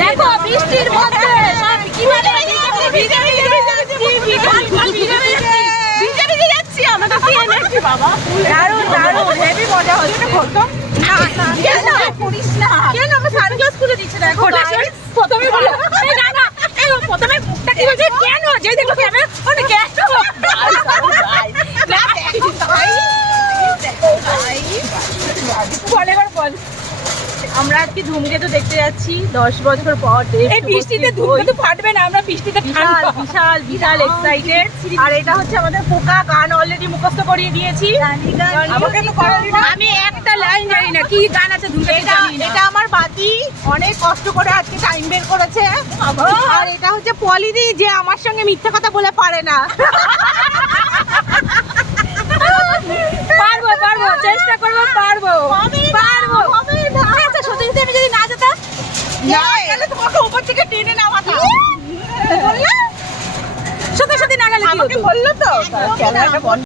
দেখো বৃষ্টির মধ্যে সব কিভাবে ভিজে যাচ্ছি আমরা তো এনেছি বাবা। দারুণ দারুণ হেভি মজা হচ্ছে। না না কেন করিস না, কেন আমার সানগ্লাস খুলে দিচ্ছে না এখন। প্রথমে বলো না না এই প্রথমে মুখটা কি বলছে কেন যে দেখো ক্যামেরা ওটা কেন বল এবার বল। আমরা আজকে ধূমকেতু দেখতে যাচ্ছি 10 বছর পর। এই বৃষ্টিতে ধূমকেতু ফাটবে না, আমরা বৃষ্টিতে বিশাল বিশাল বিশাল এক্সাইটেড। আর এটা হচ্ছে আমাদের পোকা গান অলরেডি মুখস্থ করিয়ে দিয়েছি। আমি একটা লাইন জানি না কি গান আছে ধূমকেতু। এটা আমার বাতি অনেক কষ্ট করে আজকে টাইম বের করেছে। আর এটা হচ্ছে পলিদি যে আমার সঙ্গে মিথ্যে কথা বলে পারে না। পারবো পারবো চেষ্টা করবো পারবো পারবো। আচ্ছা সত্যি সত্যি আমি যদি না যেতাম তাহলে তোমাকে উপর থেকে টেনে নামাতাম। সত্যি সত্যি না গেলে আমাকে বললো তো